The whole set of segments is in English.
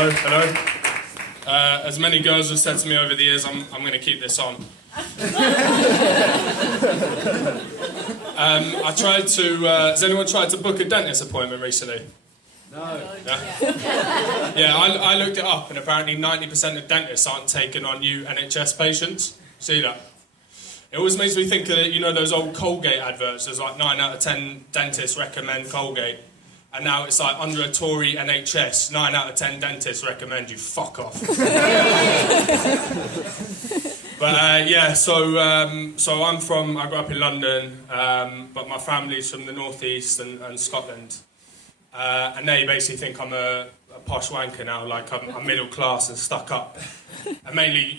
Hello. As many girls have said to me over the years, I'm going to keep this on. I tried to. Has anyone tried to book a dentist appointment recently? No. Yeah, I looked it up, and apparently 90% of dentists aren't taking on new NHS patients. See that? It always makes me think of, those old Colgate adverts. There's like 9 out of 10 dentists recommend Colgate. And now it's like, under a Tory NHS, 9 out of 10 dentists recommend you fuck off. But so I grew up in London, but my family's from the northeast and Scotland. And they basically think I'm a posh wanker now, like I'm middle class and stuck up. And mainly,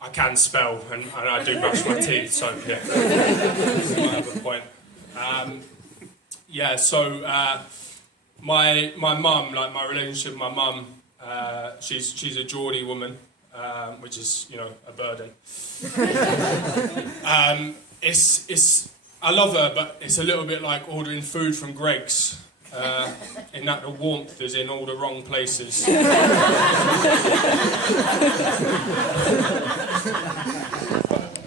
I can spell and I do brush my teeth, so yeah. That's my other point. My mum, like my relationship with my mum, she's a Geordie woman, which is, a burden. I love her, but it's a little bit like ordering food from Greggs, in that the warmth is in all the wrong places.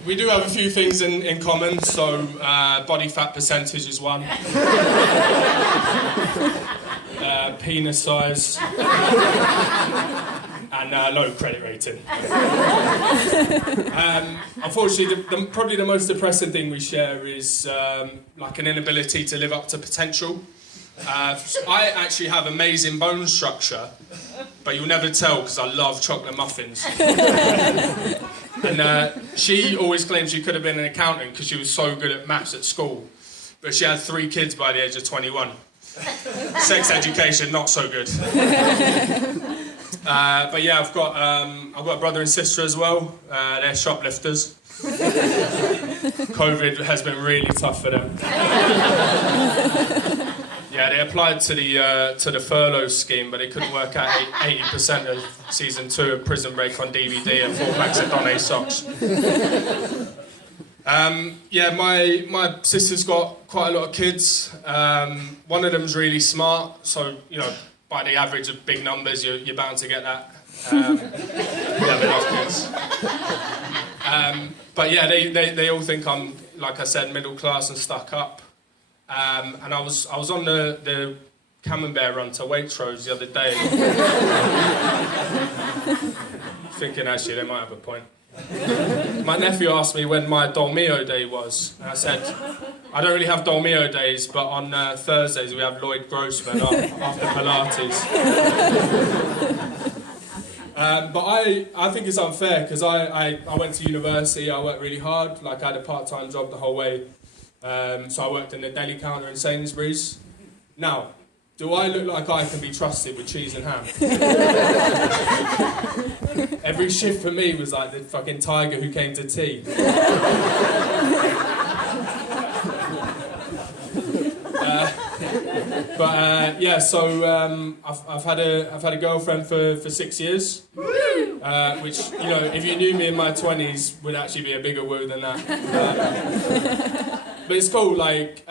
We do have a few things in common, so body fat percentage is one. Penis size. And low credit rating. Unfortunately, probably the most depressing thing we share is like an inability to live up to potential. I actually have amazing bone structure, but you'll never tell because I love chocolate muffins. And she always claimed she could have been an accountant because she was so good at maths at school. But she had 3 kids by the age of 21. Sex education, not so good. But yeah, I've got a brother and sister as well. They're shoplifters. COVID has been really tough for them. Yeah, they applied to the furlough scheme, but they couldn't work out 80% of season 2 of Prison Break on DVD and 4 packs of Donny socks. My sister's got quite a lot of kids. One of them's really smart, so by the average of big numbers, you're bound to get that. Kids. But yeah, they all think I'm, like I said, middle class and stuck up. And I was on the Camembert run to Waitrose the other day, thinking actually they might have a point. My nephew asked me when my Dolmio day was, and I said, I don't really have Dolmio days, but on Thursdays we have Lloyd Grossman after Pilates. But I think it's unfair, because I went to university, I worked really hard, like I had a part-time job the whole way. So I worked in the deli counter in Sainsbury's. Now, do I look like I can be trusted with cheese and ham? Every shift for me was like the fucking tiger who came to tea. I've had a girlfriend for 6 years, which if you knew me in my 20s would actually be a bigger woo than that. But it's cool. Like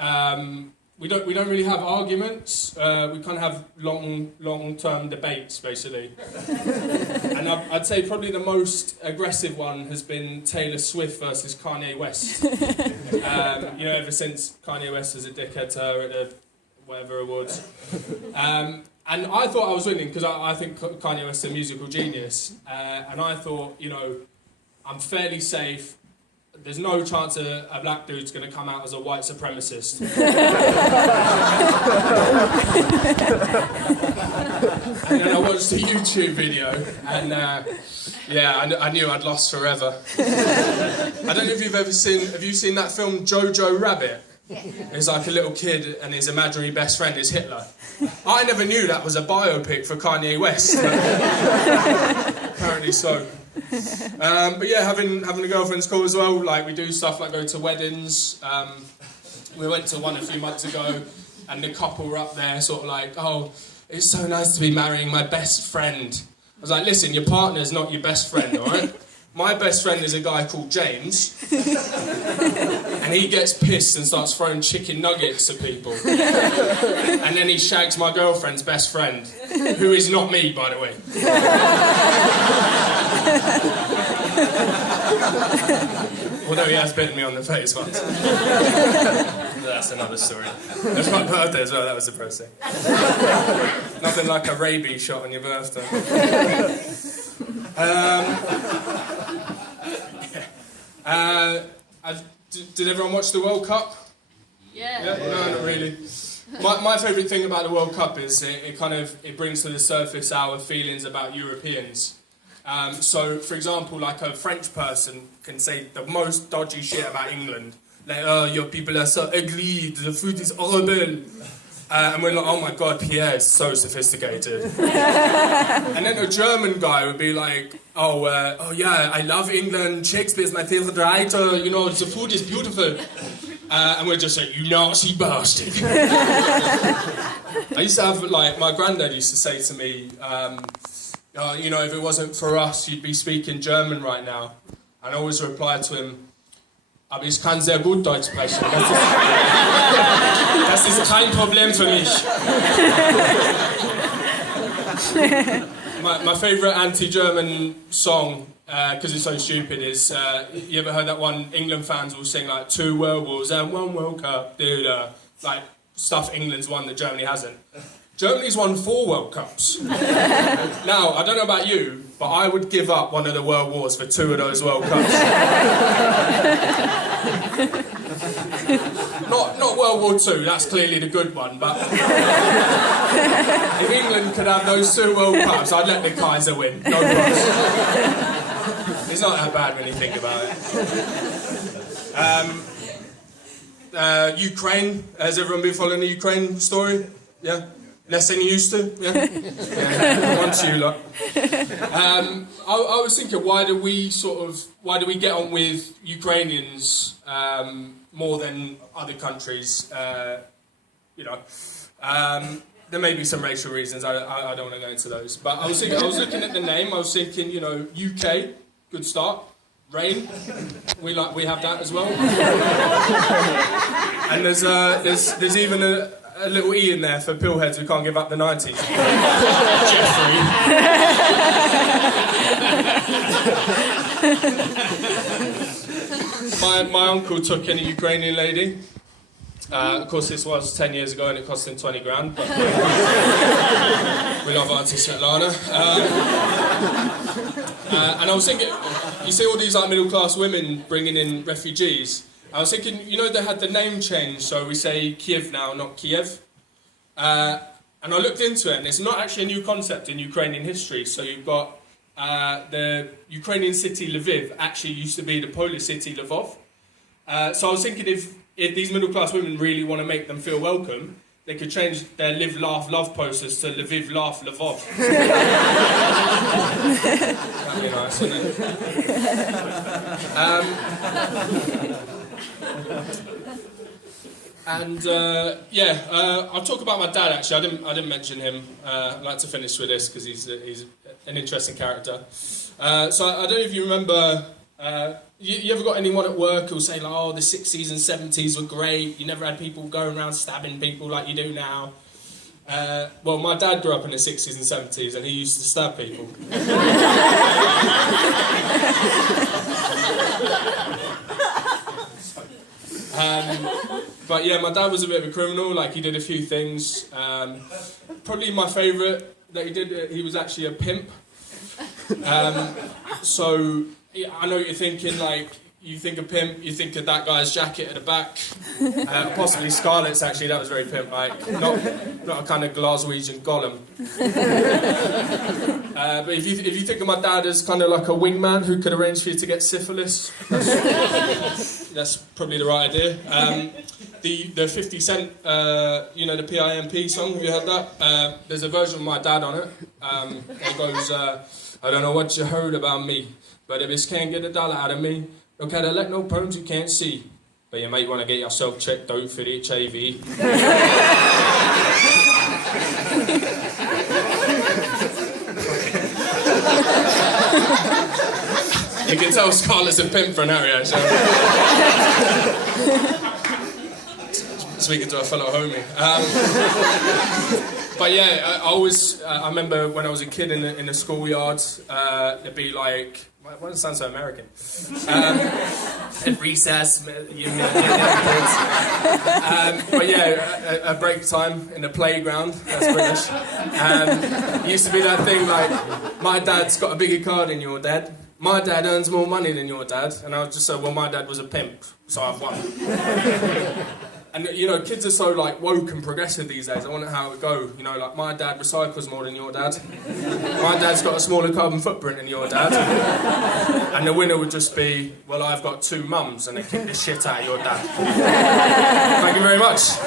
we don't really have arguments. We kind of have long-term debates, basically. And I'd say probably the most aggressive one has been Taylor Swift versus Kanye West. Ever since Kanye West was a dickhead to her at the whatever awards. And I thought I was winning because I think Kanye West is a musical genius. And I thought, I'm fairly safe. There's no chance a black dude's going to come out as a white supremacist. And then I watched a YouTube video, and I knew I'd lost forever. I don't know if you've ever seen, have you seen that film Jojo Rabbit? It's like a little kid and his imaginary best friend is Hitler. I never knew that was a biopic for Kanye West. Apparently so. But yeah, having a girlfriend's cool as well. Like, we do stuff like go to weddings. We went to one a few months ago, and the couple were up there sort of like, oh, it's so nice to be marrying my best friend. I was like, listen, your partner's not your best friend, all right? My best friend is a guy called James, and And he gets pissed and starts throwing chicken nuggets at people. And then he shags my girlfriend's best friend, who is not me, by the way. Although he has bitten me on the face once. That's another story. It was my birthday as well, that was depressing. Nothing like a rabies shot on your birthday. Did everyone watch the World Cup? Yeah. No, not really. My favourite thing about the World Cup is it brings to the surface our feelings about Europeans. So, for example, like a French person can say the most dodgy shit about England. Like, oh, your people are so ugly, the food is horrible. And we're like, oh my God, Pierre is so sophisticated. And then a German guy would be like, oh yeah, I love England, Shakespeare's my favourite writer, you know, the food is beautiful. And we're just like, you Nazi bastard. I used to have, like, my granddad used to say to me, you know, if it wasn't for us, you'd be speaking German right now. And I always replied to him, aber ich kann sehr gut Deutsch sprechen. Das ist kein Problem für mich. My favourite anti-German song, because it's so stupid, is, you ever heard that one? England fans will sing like 2 World Wars and 1 World Cup, like stuff England's won that Germany hasn't. Germany's won 4 World Cups. Now, I don't know about you, but I would give up one of the World Wars for 2 of those World Cups. Not World War II, that's clearly the good one, but if England could have those 2 World Cups, I'd let the Kaiser win. No problem. It's not that bad when you think about it. Ukraine, has everyone been following the Ukraine story? Yeah? Less than you used to? Yeah? Once you lot. I was thinking, why do we get on with Ukrainians more than other countries? You know, there may be some racial reasons. I don't want to go into those. But I was looking at the name. I was thinking, you know, UK, good start. Rain, we have that as well. And there's even a little E in there for pillheads who can't give up the 90s. Jeffrey. My uncle took in a Ukrainian lady. Of course, this was 10 years ago and it cost him 20 grand, but we love Auntie Svetlana. And I was thinking, you see all these like middle-class women bringing in refugees. I was thinking, you know, they had the name change, so we say Kiev now, not Kiev. And I looked into it, and it's not actually a new concept in Ukrainian history. So you've got the Ukrainian city Lviv actually used to be the Polish city Lvov. So I was thinking if these middle-class women really want to make them feel welcome, they could change their Live, Laugh, Love posters to Lviv, Laugh, Lvov. That'd be nice, wouldn't it? I'll talk about my dad. Actually, I didn't mention him. I'd like to finish with this because he's an interesting character. So I don't know if you remember. You ever got anyone at work who'll say like, "Oh, the 60s and 70s were great. You never had people going around stabbing people like you do now." Well, my dad grew up in the 60s and 70s, and he used to stab people. But yeah, my dad was a bit of a criminal. Like, he did a few things. Probably my favourite that he did, he was actually a pimp. So I know what you're thinking, like, you think of pimp, you think of that guy's jacket at the back. Possibly Scarlett's, actually, that was very pimp-like. Not a kind of Glaswegian Gollum. But if you think of my dad as kind of like a wingman who could arrange for you to get syphilis, that's probably the right idea. The 50 Cent, you know, the PIMP song, have you heard that? There's a version of my dad on it. It goes, I don't know what you heard about me, but if it can't get a dollar out of me, no Cadillac, no perms you can't see. But you might want to get yourself checked out for HIV. You can tell Scarlett's a pimp for an area, so. Speaking to a fellow homie. But yeah, I remember when I was a kid in the schoolyard, there'd be like, why does it sound so American? At recess, but yeah, a break time in the playground, that's British. It used to be that thing like, my dad's got a bigger car than your dad. My dad earns more money than your dad. And I was just say, well, my dad was a pimp, so I've won. And, you know, kids are so, like, woke and progressive these days. I wonder how it would go. You know, like, my dad recycles more than your dad. My dad's got a smaller carbon footprint than your dad. And the winner would just be, well, I've got 2 mums and they kick the shit out of your dad. Thank you very much.